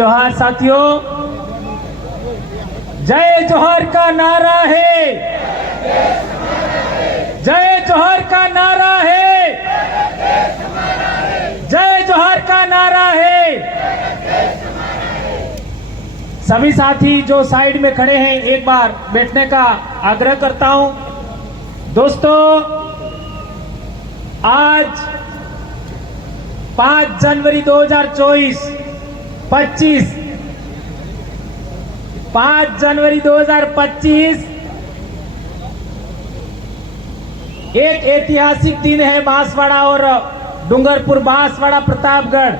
जोहार साथियों, जय जोहार का नारा है, जय जोहार का नारा है, जय जोहार का नारा है। सभी साथी जो साइड में खड़े हैं एक बार बैठने का आग्रह करता हूं। दोस्तों, आज 5 जनवरी 2024 5 जनवरी 2025 एक ऐतिहासिक दिन है। बांसवाड़ा और डूंगरपुर, बांसवाड़ा, प्रतापगढ़,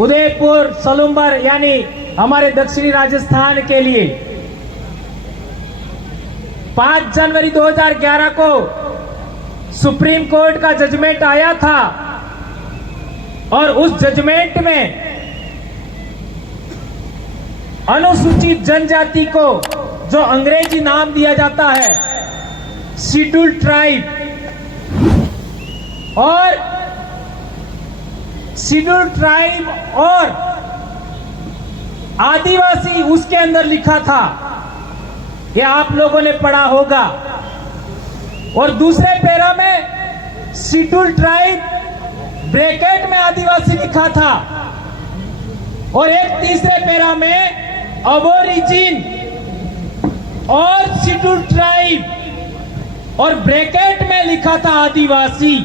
उदयपुर, सलूम्बर यानी हमारे दक्षिणी राजस्थान के लिए 5 जनवरी 2011 को सुप्रीम कोर्ट का जजमेंट आया था और उस जजमेंट में अनुसूचित जनजाति को जो अंग्रेजी नाम दिया जाता है शेड्यूल ट्राइब, और शेड्यूल ट्राइब और आदिवासी उसके अंदर लिखा था, ये आप लोगों ने पढ़ा होगा। और दूसरे पैरा में शेड्यूल ट्राइब ब्रैकेट में आदिवासी लिखा था और एक तीसरे पैरा में अबोरिजिन और शेड्यूल ट्राइब और ब्रैकेट में लिखा था आदिवासी।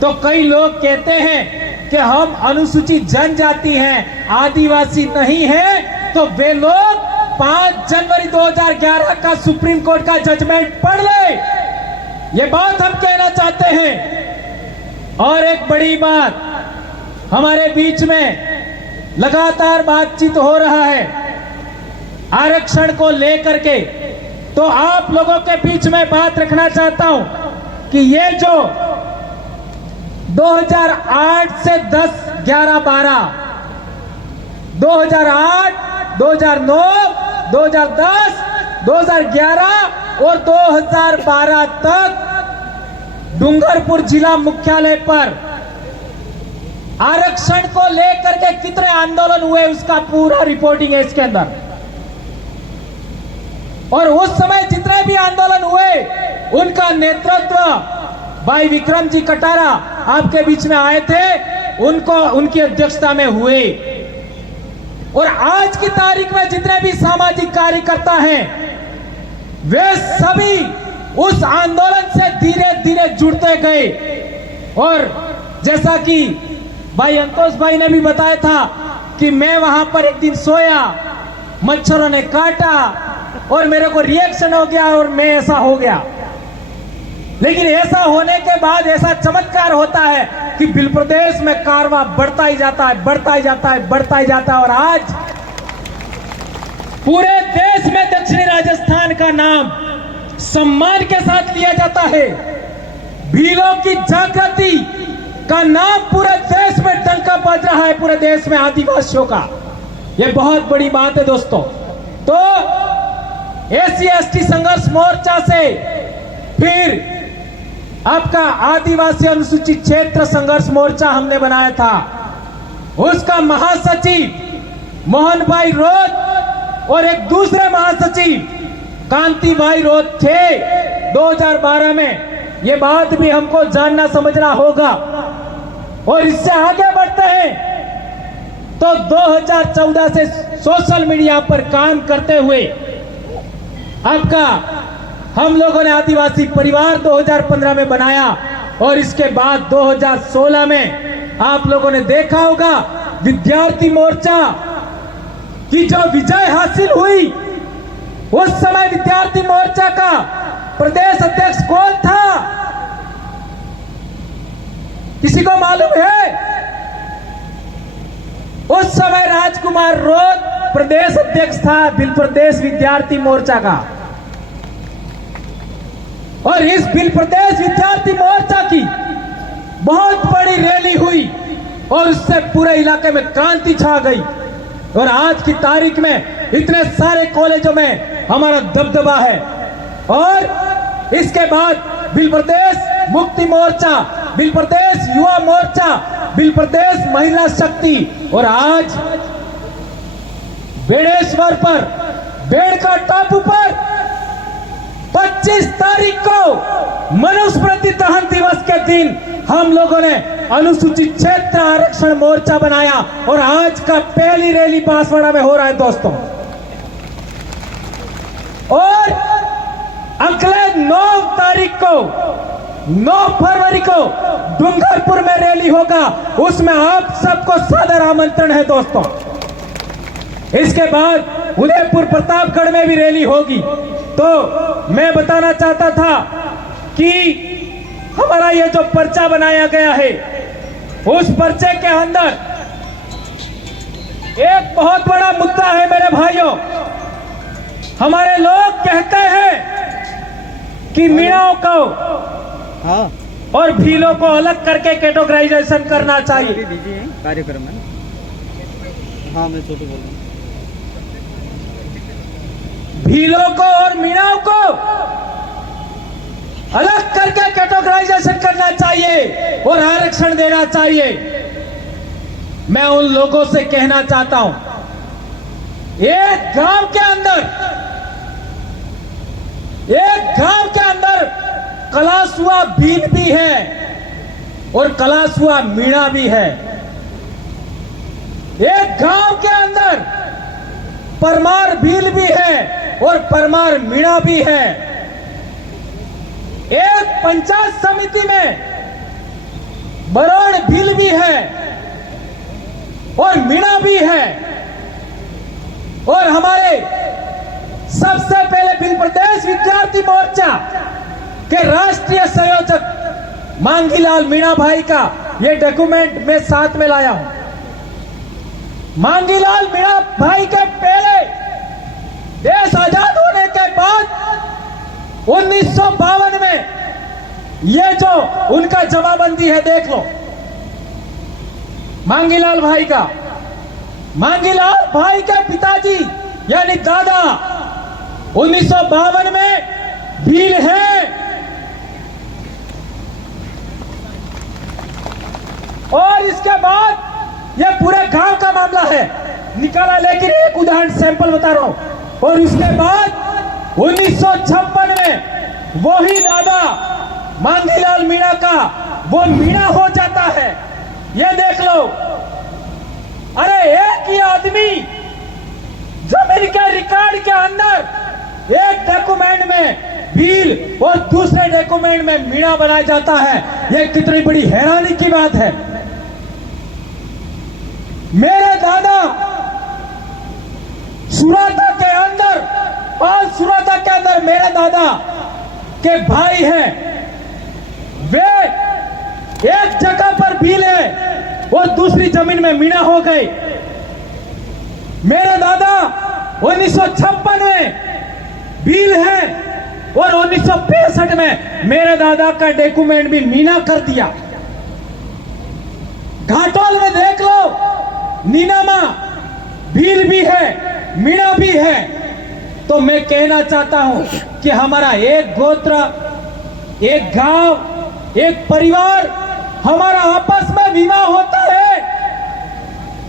तो कई लोग कहते हैं कि हम अनुसूचित जनजाति हैं, आदिवासी नहीं है, तो वे लोग 5 जनवरी 2011 का सुप्रीम कोर्ट का जजमेंट पढ़ ले, ये बात हम कहना चाहते हैं। और एक बड़ी बात, हमारे बीच में लगातार बातचीत हो रहा है आरक्षण को लेकर के, तो आप लोगों के बीच में बात रखना चाहता हूं कि ये जो 2008 से 10, 11, 12, 2008, 2009, 2010, 2011 और 2012 तक डूंगरपुर जिला मुख्यालय पर आरक्षण को लेकर के कितने आंदोलन हुए उसका पूरा रिपोर्टिंग है इसके अंदर। और उस समय जितने भी आंदोलन हुए उनका नेतृत्व भाई विक्रम जी कटारा आपके बीच में आए थे, उनकी अध्यक्षता में हुए। और आज की तारीख में जितने भी सामाजिक कार्यकर्ता हैं वे सभी उस आंदोलन से धीरे धीरे जुड़ते गए। और जैसा कि भाई अंतोष भाई ने भी बताया था कि मैं वहां पर एक दिन सोया, मच्छरों ने काटा और मेरे को रिएक्शन हो गया और मैं ऐसा हो गया। लेकिन ऐसा होने के बाद ऐसा चमत्कार होता है कि बिल प्रदेश में कारवा बढ़ता ही जाता है, बढ़ता ही जाता है, बढ़ता ही जाता है। और आज पूरे देश में दक्षिणी राजस्थान का नाम सम्मान के साथ लिया जाता है। भीलों की जागृति का नाम पूरे देश में डंका बज रहा है, पूरे देश में आदिवासियों का। यह बहुत बड़ी बात है दोस्तों। तो SC/ST संघर्ष मोर्चा से फिर आपका आदिवासी अनुसूचित क्षेत्र संघर्ष मोर्चा हमने बनाया था। उसका महासचिव मोहन भाई रोत और एक दूसरे महासचिव कांति भाई रोत थे 2012 में। ये बात भी हमको जानना समझना होगा। और इससे आगे बढ़ते हैं तो 2014 से सोशल मीडिया पर काम करते हुए आपका हम लोगों ने आदिवासी परिवार 2015 में बनाया और इसके बाद 2016 में आप लोगों ने देखा होगा विद्यार्थी मोर्चा की जो विजय हासिल हुई। उस समय विद्यार्थी मोर्चा का प्रदेश अध्यक्ष कौन था, किसी को मालूम है? उस समय राजकुमार रोत प्रदेश अध्यक्ष था बिल प्रदेश विद्यार्थी मोर्चा का। और इस बिल प्रदेश विद्यार्थी मोर्चा की बहुत बड़ी रैली हुई और उससे पूरे इलाके में क्रांति छा गई। और आज की तारीख में इतने सारे कॉलेजों में हमारा दबदबा है। और इसके बाद बिल प्रदेश मुक्ति मोर्चा, बिल प्रदेश युवा मोर्चा, बिल प्रदेश महिला शक्ति, और आज बेड़ेश्वर पर, बेड़का टापू पर 25 तारीख को मनुस्मृति दहन दिवस के दिन हम लोगों ने अनुसूचित क्षेत्र आरक्षण मोर्चा बनाया और आज का पहली रैली बांसवाड़ा में हो रहा है दोस्तों। और अगले 9 तारीख को 9 फरवरी को डूंगरपुर में रैली होगा, उसमें आप सबको सादर आमंत्रण है दोस्तों। इसके बाद उदयपुर प्रतापगढ़ में भी रैली होगी। तो मैं बताना चाहता था कि हमारा ये जो पर्चा बनाया गया है, उस पर्चे के अंदर एक बहुत बड़ा मुद्दा है मेरे भाइयों। हमारे लोग कहते हैं कि मीणाओं को और भीलों को अलग करके कैटेगराइजेशन करना चाहिए। कार्यक्रम में हाँ मैं छोटू बोल रहा हूँ। भीलों को और मीणाओं को अलग करके कैटेगराइजेशन करना चाहिए और आरक्षण देना चाहिए। मैं उन लोगों से कहना चाहता हूं, एक गांव के अंदर कलासुआ भील भी है और कलासुआ मीणा भी है। एक गांव के अंदर परमार भील भी है और परमार मीणा भी है। एक पंचायत समिति में बरोड़ भील भी है और मीणा भी है। और हमारे सबसे पहले भील प्रदेश विद्यार्थी मोर्चा के राष्ट्रीय संयोजक मांगीलाल मीणा भाई का ये डॉक्यूमेंट मैं साथ में लाया हूं। मांगीलाल मीणा भाई के पहले देश आजाद होने के बाद 1952 में ये जो उनका जमाबंदी है देख लो, मांगीलाल भाई का। मांगीलाल भाई के पिताजी यानी दादा 1952 में भील है और इसके बाद ये पूरे गांव का मामला है निकाला, लेकिन एक उदाहरण सैंपल बता रहा हूं। और उसके बाद 1956 में वही दादा मांगीलाल मीणा का वो मीणा हो जाता है। ये देख लो, अरे एक ही आदमी जमीन के रिकॉर्ड के अंदर एक डॉक्यूमेंट में भील और दूसरे डॉक्यूमेंट में मीणा बनाया जाता है। ये कितनी बड़ी हैरानी की बात है। मेरे दादा सुराता के अंदर और सुराता के अंदर मेरे दादा के भाई हैं, वे एक जगह पर भील है और दूसरी जमीन में मीणा हो गए। मेरे दादा 1956 में भील है और 1965 में मेरे दादा का डॉक्यूमेंट भी मीणा कर दिया। घाटोल में देख लो, नीनामा भील भी है, मीणा भी है। तो मैं कहना चाहता हूं कि हमारा एक गोत्र, एक गांव, एक परिवार, हमारा आपस में विवाह होता है,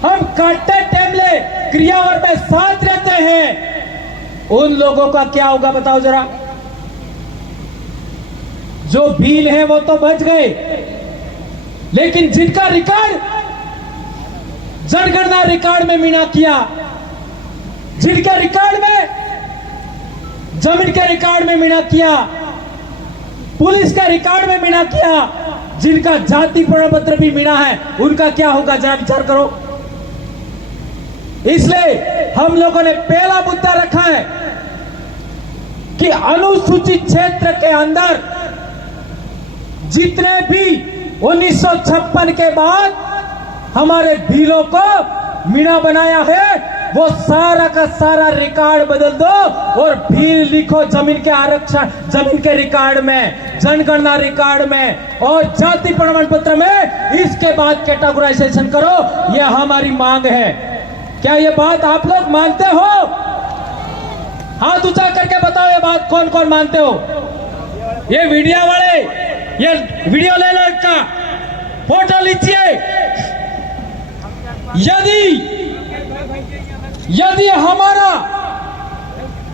हम काटे टेमले क्रियावर में साथ रहते हैं। उन लोगों का क्या होगा बताओ जरा। जो भील है वो तो बच गए, लेकिन जिनका रिकॉर्ड जनगणना रिकॉर्ड में मीणा किया, जिनके रिकॉर्ड में जमीन के रिकॉर्ड में मीणा किया, पुलिस के रिकॉर्ड में मीणा किया, जिनका जाति प्रमाण पत्र भी मीणा है, उनका क्या होगा जरा विचार करो। इसलिए हम लोगों ने पहला मुद्दा रखा है कि अनुसूचित क्षेत्र के अंदर जितने भी 1956 के बाद हमारे भीलों को मीणा बनाया है, वो सारा का सारा रिकॉर्ड बदल दो और भील लिखो जमीन के आरक्षण, जमीन के रिकॉर्ड में, जनगणना रिकॉर्ड में और जाति प्रमाण पत्र में। इसके बाद कैटेगराइजेशन करो, ये हमारी मांग है। क्या ये बात आप लोग मानते हो? हाथ ऊंचा करके बताओ ये बात कौन कौन मानते हो। ये वीडियो वाले ये वीडियो ले लो, इसका फोटो लीजिए। यदि यदि हमारा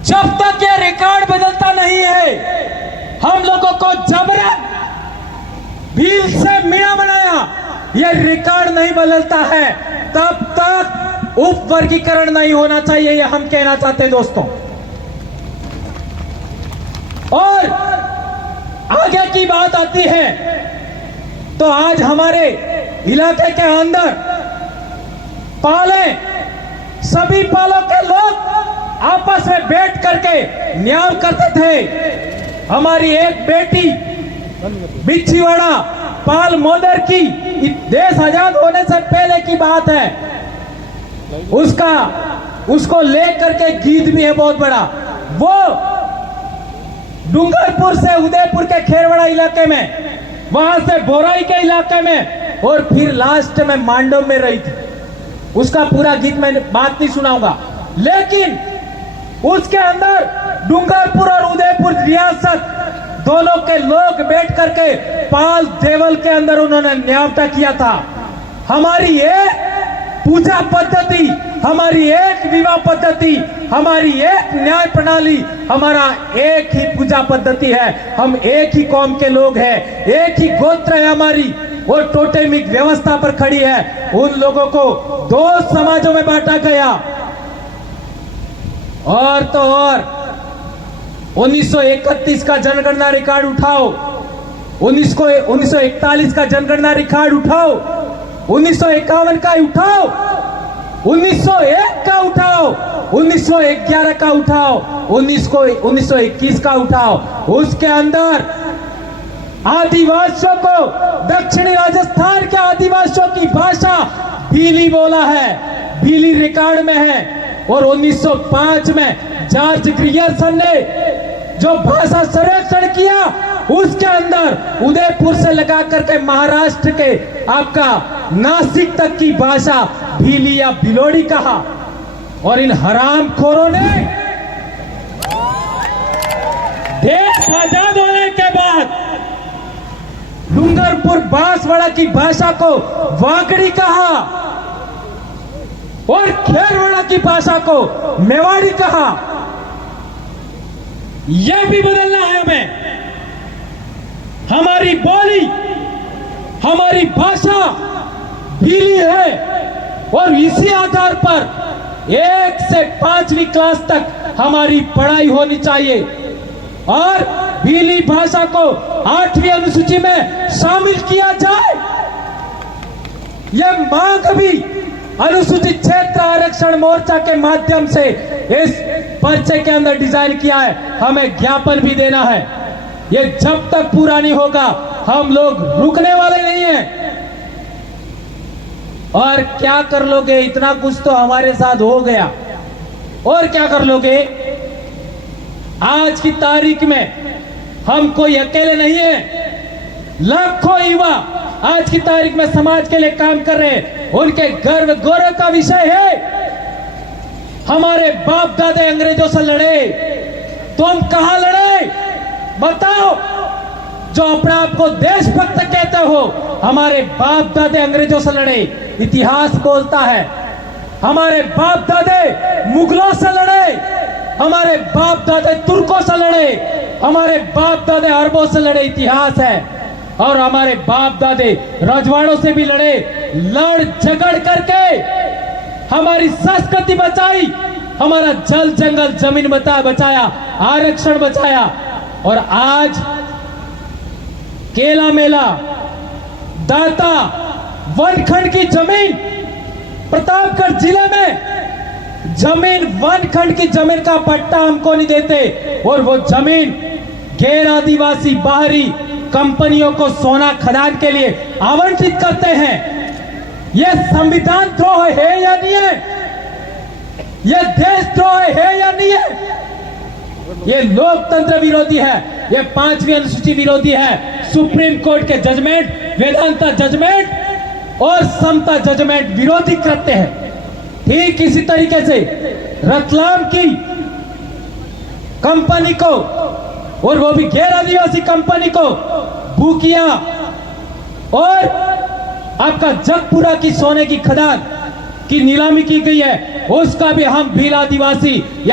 जब तक ये रिकॉर्ड बदलता नहीं है, हम लोगों को जबरन भील से मियां बनाया, ये रिकॉर्ड नहीं बदलता है, तब तक उप वर्गीकरण नहीं होना चाहिए, ये हम कहना चाहते हैं दोस्तों। और आगे की बात आती है तो आज हमारे इलाके के अंदर पाले, सभी पालों के लोग आपस में बैठ करके न्याय करते थे। हमारी एक बेटी बिच्छीवाड़ा पाल मोदर की, देश आजाद होने से पहले की बात है, उसको लेकर के गीत भी है बहुत बड़ा। वो डूंगरपुर से उदयपुर के खेरवाड़ा इलाके में, वहां से बोराई के इलाके में, और फिर लास्ट में मांडव में रही थी। उसका पूरा गीत मैं बात नहीं सुनाऊंगा, लेकिन उसके अंदर डूंगरपुर और उदयपुर रियासत दोनों के लोग बैठ करके पाल देवल के अंदर उन्होंने न्यायता किया था। हमारी एक पूजा पद्धति, हमारी एक विवाह पद्धति, हमारी एक न्याय प्रणाली, हमारा एक ही पूजा पद्धति है। हम एक ही कौम के लोग हैं, एक ही गोत्र है हमारी, वो टोटेमिक व्यवस्था पर खड़ी है। उन लोगों को दो समाजों में बांटा गया। और तो और 1931 का जनगणना रिकॉर्ड उठाओ, 1941 का जनगणना रिकॉर्ड उठाओ, 1951 का उठाओ, 1901 का उठाओ, 1911 का उठाओ, 1921 का उठाओ। उसके अंदर आदिवासियों को, दक्षिणी राजस्थान के आदिवासियों की भाषा भीली बोला है, भीली रिकॉर्ड में है। और 1905 में जॉर्ज ग्रियर्सन ने जो भाषा सर्वेक्षण किया, उसके अंदर उदयपुर से लगा करके महाराष्ट्र के आपका नासिक तक की भाषा भीली या भिलोड़ी कहा। और इन हरामखोरों ने देश आजाद होने के बाद डूंगरपुर बांसवाड़ा की भाषा को वागड़ी कहा और खेरवाड़ा की भाषा को मेवाड़ी कहा। यह भी बदलना है हमें। हमारी बोली, हमारी भाषा भीली है और इसी आधार पर 1 से 5वीं क्लास तक हमारी पढ़ाई होनी चाहिए। और भीली भाषा को 8वीं अनुसूची में शामिल किया जाए, यह मांग भी अनुसूचित क्षेत्र आरक्षण मोर्चा के माध्यम से इस पर्चे के अंदर डिजाइन किया है। हमें ज्ञापन भी देना है। ये जब तक पूरा नहीं होगा, हम लोग रुकने वाले नहीं हैं। और क्या कर लोगे? इतना कुछ तो हमारे साथ हो गया, और क्या कर लोगे? आज की तारीख में हम कोई अकेले नहीं है। लाखों युवा आज की तारीख में समाज के लिए काम कर रहे हैं। उनके गर्व गौरव का विषय है। हमारे बाप दादे अंग्रेजों से लड़े, तुम कहां लड़े? बताओ। जो अपने आप को देशभक्त कहते हो, हमारे बाप दादे अंग्रेजों से लड़े, इतिहास बोलता है। हमारे बाप दादे मुगलों से लड़े, हमारे बाप दादे तुर्कों से लड़े, हमारे बाप दादे अरबों से लड़े, इतिहास है। और हमारे बाप दादे रजवाड़ों से भी लड़े, लड़ झगड़ करके हमारी संस्कृति बचाई, हमारा जल जंगल जमीन बचाया, आरक्षण बचाया। और आज केला मेला, दाता, वनखंड की जमीन, प्रतापगढ़ जिले में जमीन, वनखंड की जमीन का पट्टा हमको नहीं देते, और वो जमीन गैर आदिवासी बाहरी कंपनियों को सोना खदान के लिए आवंटित करते हैं। यह संविधान द्रोह है या नहीं है? यह देशद्रोह है या नहीं है? ये लोकतंत्र विरोधी है, ये 5वीं अनुसूची विरोधी है। सुप्रीम कोर्ट के जजमेंट, वेदांता जजमेंट और समता जजमेंट विरोधी करते हैं। ठीक इसी तरीके से रतलाम की कंपनी को, और वो भी गैर आदिवासी कंपनी को, भूकिया और आपका जगपुरा की सोने की खदान की नीलामी की गई है। उसका भी हम भील आदिवासी